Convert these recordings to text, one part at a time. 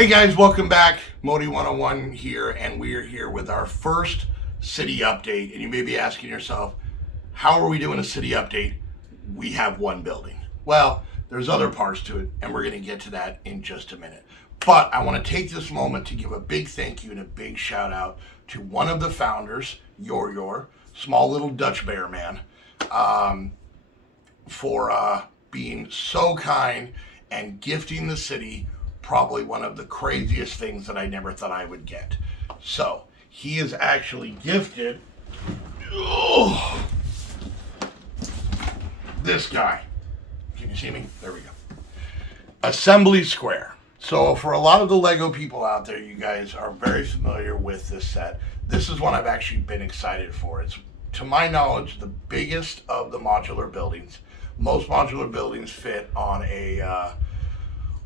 Hey guys, welcome back. Modi 101 here, and we are here with our first city update. And you may be asking yourself, how are we doing a city update? We have one building. Well, there's other parts to it, and we're going to get to that in just a minute. But I want to take this moment to give a big thank you and a big shout out to one of the founders, Your small little Dutch bear man, for being so kind and gifting the city probably one of the craziest things that I never thought I would get. So he is actually gifted this guy. Can you see me? There we go. Assembly Square. So for a lot of the Lego people out there, you guys are very familiar with this set. This is one I've actually been excited for. It's, to my knowledge, the biggest of the modular buildings. Most modular buildings fit on a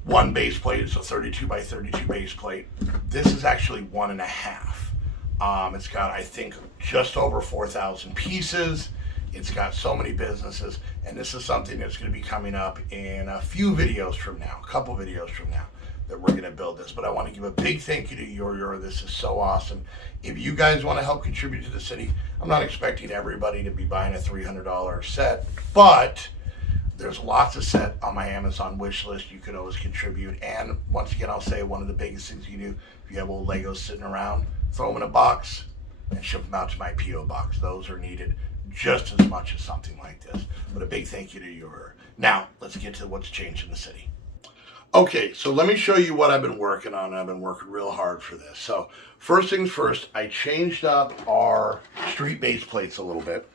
one base plate. It's a 32 by 32 base plate. This is actually 1.5. It's got, I think, just over 4,000 pieces. It's got so many businesses, and this is something that's going to be coming up in a few videos from now, a couple videos from now, that we're going to build this. But I want to give a big thank you to Your. This is so awesome. If you guys want to help contribute to the city, I'm not expecting everybody to be buying a $300 set, but there's lots of set on my Amazon wish list. You could always contribute. And once again, I'll say one of the biggest things you do, if you have old Legos sitting around, throw them in a box and ship them out to my P.O. box. Those are needed just as much as something like this. But a big thank you to Your. Now, let's get to what's changed in the city. Okay, so let me show you what I've been working on. I've been working real hard for this. So first things first, I changed up our street base plates a little bit.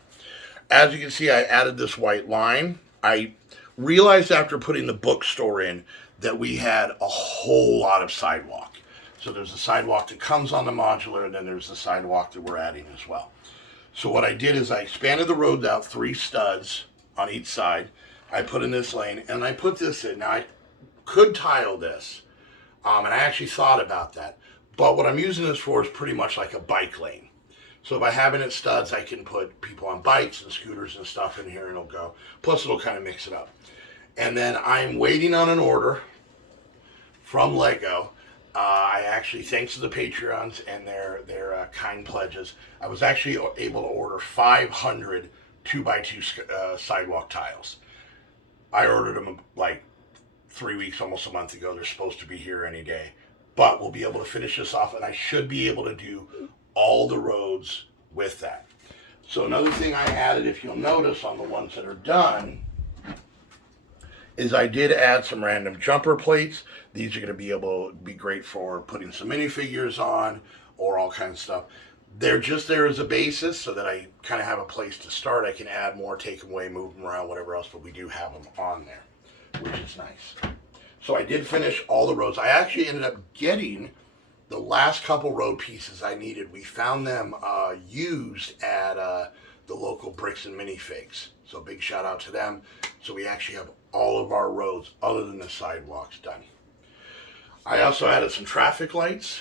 As you can see, I added this white line. I realized after putting the bookstore in that we had a whole lot of sidewalk. So there's a sidewalk that comes on the modular, and then there's the sidewalk that we're adding as well. So what I did is I expanded the road out 3 studs on each side. I put in this lane, and I put this in. Now I could tile this, and I actually thought about that. But what I'm using this for is pretty much like a bike lane. So by having it studs, I can put people on bikes and scooters and stuff in here, and it'll go. Plus, it'll kind of mix it up. And then I'm waiting on an order from Lego. I actually, thanks to the Patreons and their kind pledges, I was actually able to order 500 2x2 sidewalk tiles. I ordered them like 3 weeks, almost a month ago. They're supposed to be here any day. But we'll be able to finish this off, and I should be able to do all the roads with that. So another thing I added, if you'll notice on the ones that are done, is I did add some random jumper plates. These are going to be able to be great for putting some minifigures on or all kinds of stuff. They're just there as a basis so that I kind of have a place to start. I can add more, take them away, move them around, whatever else, but we do have them on there, which is nice. So I did finish all the roads. I actually ended up getting the last couple road pieces I needed. We found them used at the local Bricks and Minifigs. So big shout out to them. So we actually have all of our roads other than the sidewalks done. I also added some traffic lights,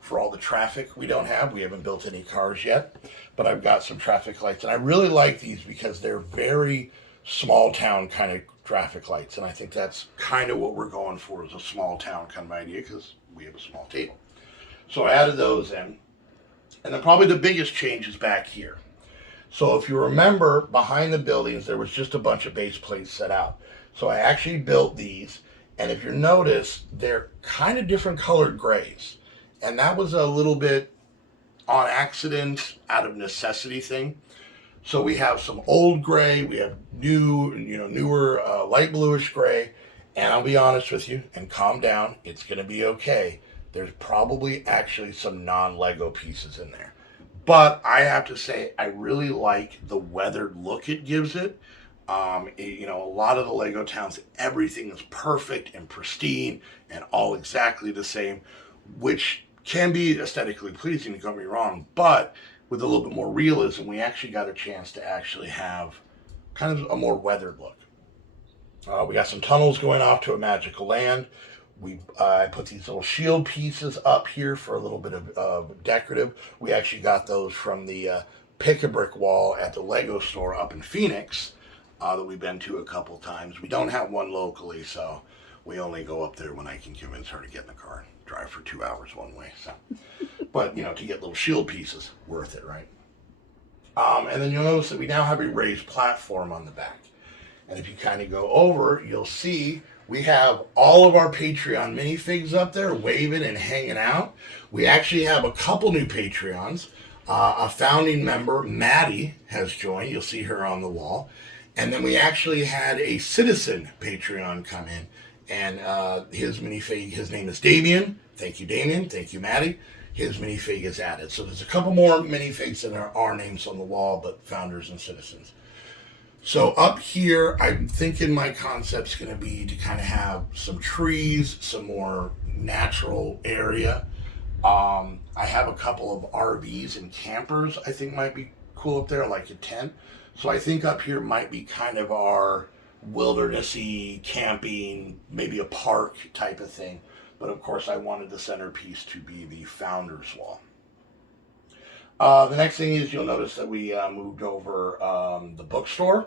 for all the traffic we don't have. We haven't built any cars yet, but I've got some traffic lights. And I really like these because they're very small town kind of traffic lights. And I think that's kind of what we're going for, is a small town kind of idea, because we have a small table. So I added those in. And then probably the biggest change is back here. So if you remember, behind the buildings, there was just a bunch of base plates set out. So I actually built these. And if you notice, they're kind of different colored grays. And that was a little bit on accident, out of necessity thing. So we have some old gray. We have newer light bluish gray. And I'll be honest with you, and calm down, it's going to be okay. There's probably actually some non-Lego pieces in there. But I have to say, I really like the weathered look it gives it. A lot of the Lego towns, everything is perfect and pristine and all exactly the same, which can be aesthetically pleasing, don't get me wrong. But with a little bit more realism, we actually got a chance to actually have kind of a more weathered look. We got some tunnels going off to a magical land. I put these little shield pieces up here for a little bit of decorative. We actually got those from the pick-a-brick wall at the Lego store up in Phoenix that we've been to a couple times. We don't have one locally, so we only go up there when I can convince her to get in the car and drive for 2 hours one way. So, but you know, to get little shield pieces, worth it, right? And then you'll notice that we now have a raised platform on the back. And if you kind of go over, you'll see we have all of our Patreon minifigs up there waving and hanging out. We actually have a couple new Patreons. A founding member, Maddie, has joined. You'll see her on the wall. And then we actually had a citizen Patreon come in. And his minifig, his name is Damien. Thank you, Damien. Thank you, Maddie. His minifig is added. So there's a couple more minifigs that are our names on the wall, but founders and citizens. So up here, I'm thinking my concept's going to be to kind of have some trees, some more natural area. I have a couple of RVs and campers I think might be cool up there, like a tent. So I think up here might be kind of our wildernessy camping, maybe a park type of thing. But of course I wanted the centerpiece to be the founder's wall. The next thing is you'll notice that we moved over the bookstore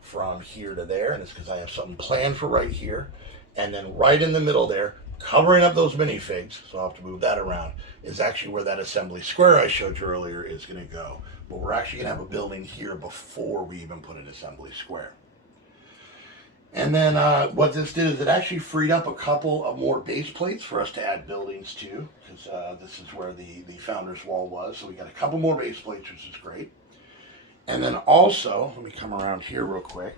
from here to there, and it's because I have something planned for right here. And then right in the middle there, covering up those minifigs, so I'll have to move that around, is actually where that assembly square I showed you earlier is going to go. But we're actually going to have a building here before we even put an assembly square. And then what this did is it actually freed up a couple of more base plates for us to add buildings to, because this is where the founder's wall was. So we got a couple more base plates, which is great. And then also, let me come around here real quick.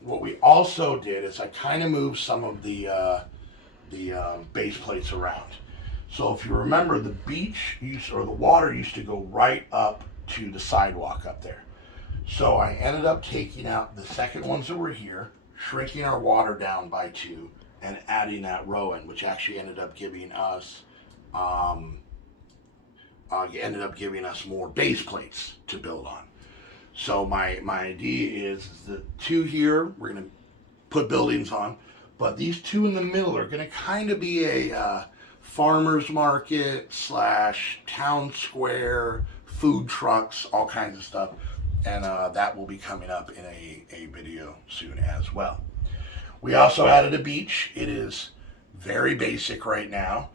What we also did is I kind of moved some of the base plates around. So if you remember, the beach or the water used to go right up to the sidewalk up there. So I ended up taking out the second ones that were here, shrinking our water down by 2, and adding that row in, which actually ended up giving us more base plates to build on. So my idea is the 2 here we're going to put buildings on, but these 2 in the middle are going to kind of be a farmer's market / town square, food trucks, all kinds of stuff. And that will be coming up in a video soon as well. We also added a beach. It is very basic right now.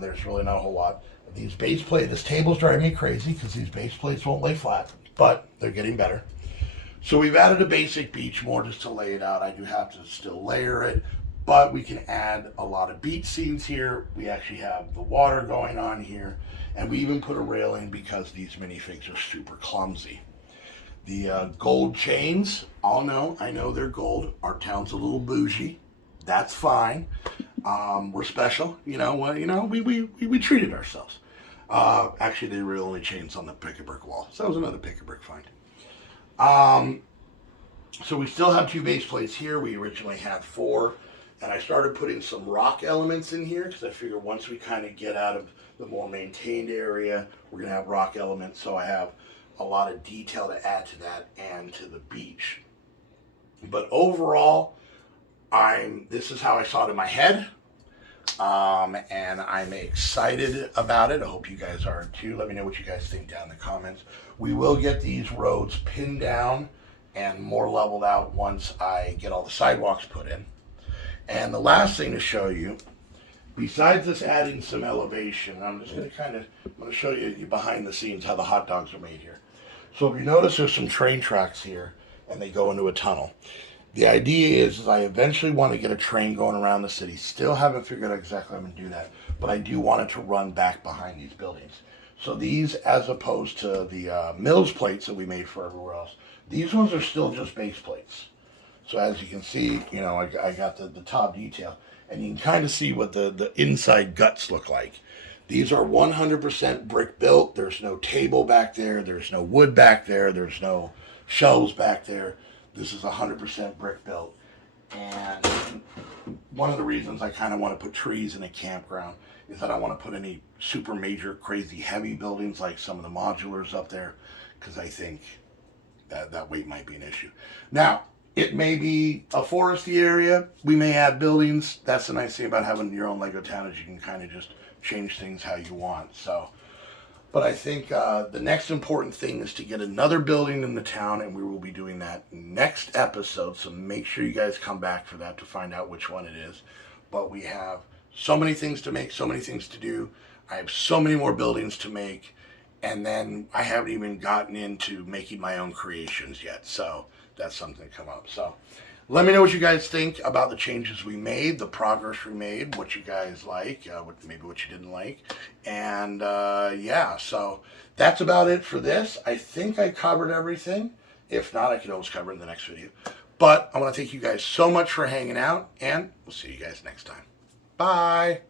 There's really not a whole lot. These base plates, this table's driving me crazy because these base plates won't lay flat, but they're getting better. So we've added a basic beach more just to lay it out. I do have to still layer it, but we can add a lot of beach scenes here. We actually have the water going on here, and we even put a railing because these minifigs are super clumsy. The gold chains, I know they're gold. Our town's a little bougie. That's fine. We're special. We treated ourselves. Actually, they were the only chains on the pick-a-brick wall. So that was another pick-a-brick find. So we still have 2 base plates here. We originally had 4. And I started putting some rock elements in here because I figure once we kind of get out of the more maintained area, we're going to have rock elements. So I have a lot of detail to add to that and to the beach. But overall, this is how I saw it in my head. And I'm excited about it. I hope you guys are too. Let me know what you guys think down in the comments. We will get these roads pinned down and more leveled out once I get all the sidewalks put in. And the last thing to show you, besides this adding some elevation, I'm just going to show you behind the scenes how the hot dogs are made here. So if you notice, there's some train tracks here, and they go into a tunnel. The idea is I eventually want to get a train going around the city. Still haven't figured out exactly how I'm going to do that, but I do want it to run back behind these buildings. So these, as opposed to the Mills plates that we made for everywhere else, these ones are still just base plates. So as you can see, I got the top detail, and you can kind of see what the inside guts look like. These are 100% brick built. There's no table back there. There's no wood back there. There's no shelves back there. This is 100% brick built. And one of the reasons I kind of want to put trees in a campground is that I want to put any super major, crazy, heavy buildings like some of the modulars up there, because I think that weight might be an issue. Now, it may be a foresty area. We may add buildings. That's the nice thing about having your own Lego town, is you can kind of just change things how you want. So, but I think the next important thing is to get another building in the town, and we will be doing that next episode. So make sure you guys come back for that to find out which one it is. But we have So many things to make, so many things to do. I have so many more buildings to make. And then I haven't even gotten into making my own creations yet. So that's something to come up. So let me know what you guys think about the changes we made, the progress we made, what you guys like, maybe what you didn't like. And yeah, so that's about it for this. I think I covered everything. If not, I could always cover it in the next video. But I want to thank you guys so much for hanging out, and we'll see you guys next time. Bye.